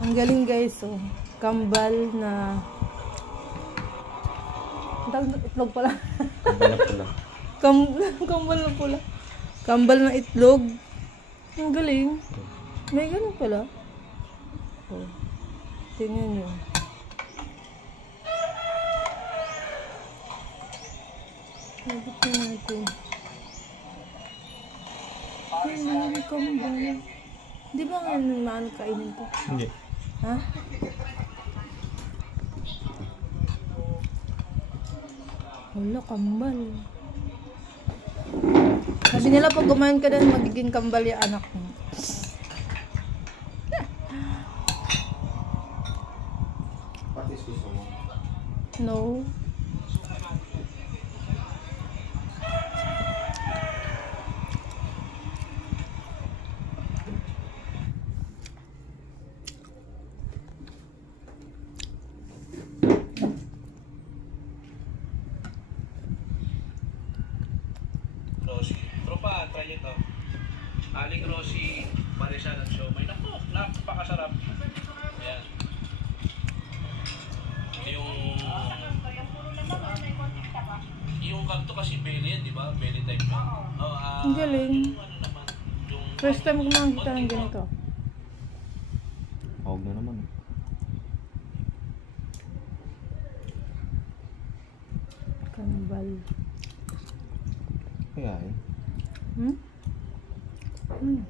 Ang galing guys, oh. Kambal na... Itlog pala. Kambal na pula. Kambal na pula. Kambal na itlog. Ang galing. May ganun pala. Oh. Tingnan nyo. Nagit na natin. Ay, kambal. Di ba nga naman kainin to? Hindi. Ha? Wala, kambal. Sabi nila pag kumain ka din, magiging kambal yung anak mo. Patis gusto mo? No. Rosie. Tropa, try ito. Aling Rosie, Marisa ng show. May naku, napakasarap. Ayan. Yung kanto kasi belly yan, di ba? Belly type yan. Ang galing. Ano naman, yung... First time ko makakita ng ganito. Huwag na naman. Kambal. Kaya eh. Hmm? Hmm.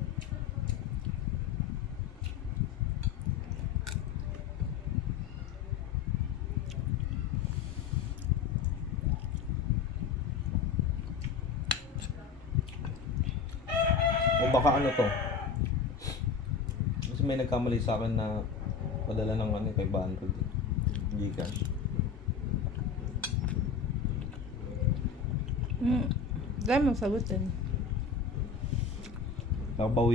O baka ano to? Kasi may nagkamali sa akin na padala ng ano, 500 Gcash. Hmm. Dahil magsagot din. Nakabawi